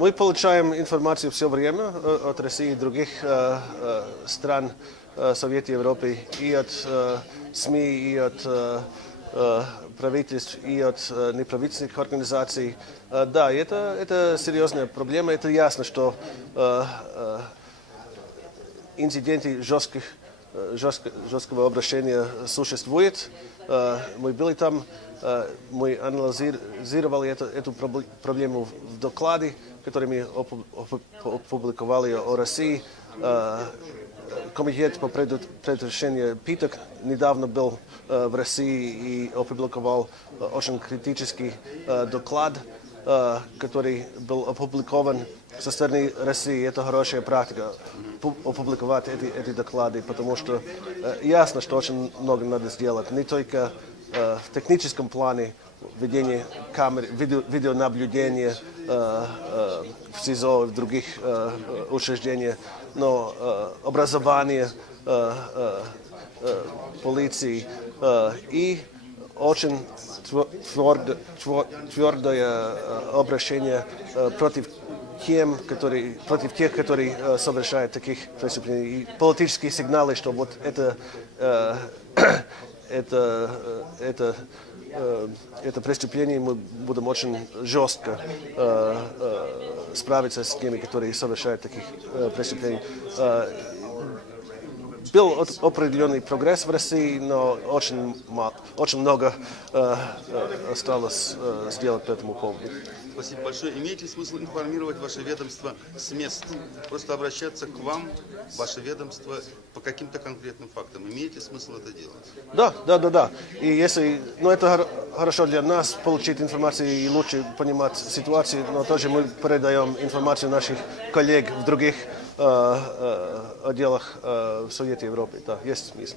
Мы получаем информацию все время от России и других стран Совета Европы, и от СМИ, и от правительств, и от неправительственных организаций. Да, это серьезная проблема. Это ясно, что инциденты жесткого обращения существует. Мы были там, мы анализировали эту проблему в докладе, который мы опубликовали о России. Комитет по предотвращению пыток недавно был в России и опубликовал очень критический доклад, который был опубликован со стороны России. Это хорошая практика опубликовать эти доклады, потому что ясно, что очень много надо сделать. Не только в техническом плане введение камер, видеонаблюдения в СИЗО и в других учреждениях, но образование полиции и очень твердое обращение против тех, которые совершают таких преступлений. И политические сигналы, что вот это преступление мы будем очень жестко справиться с теми, которые совершают таких преступлений. Был определенный прогресс в России, но очень много осталось сделать по этому поводу. Спасибо большое. Имеет ли смысл информировать ваше ведомство с мест? Просто обращаться к вам, ваше ведомство, по каким-то конкретным фактам. Имеет ли смысл это делать? Да. И если, это хорошо для нас получить информацию и лучше понимать ситуацию, но тоже мы передаем информацию наших коллег в других отделах в Совете Европы. Да, есть смысл.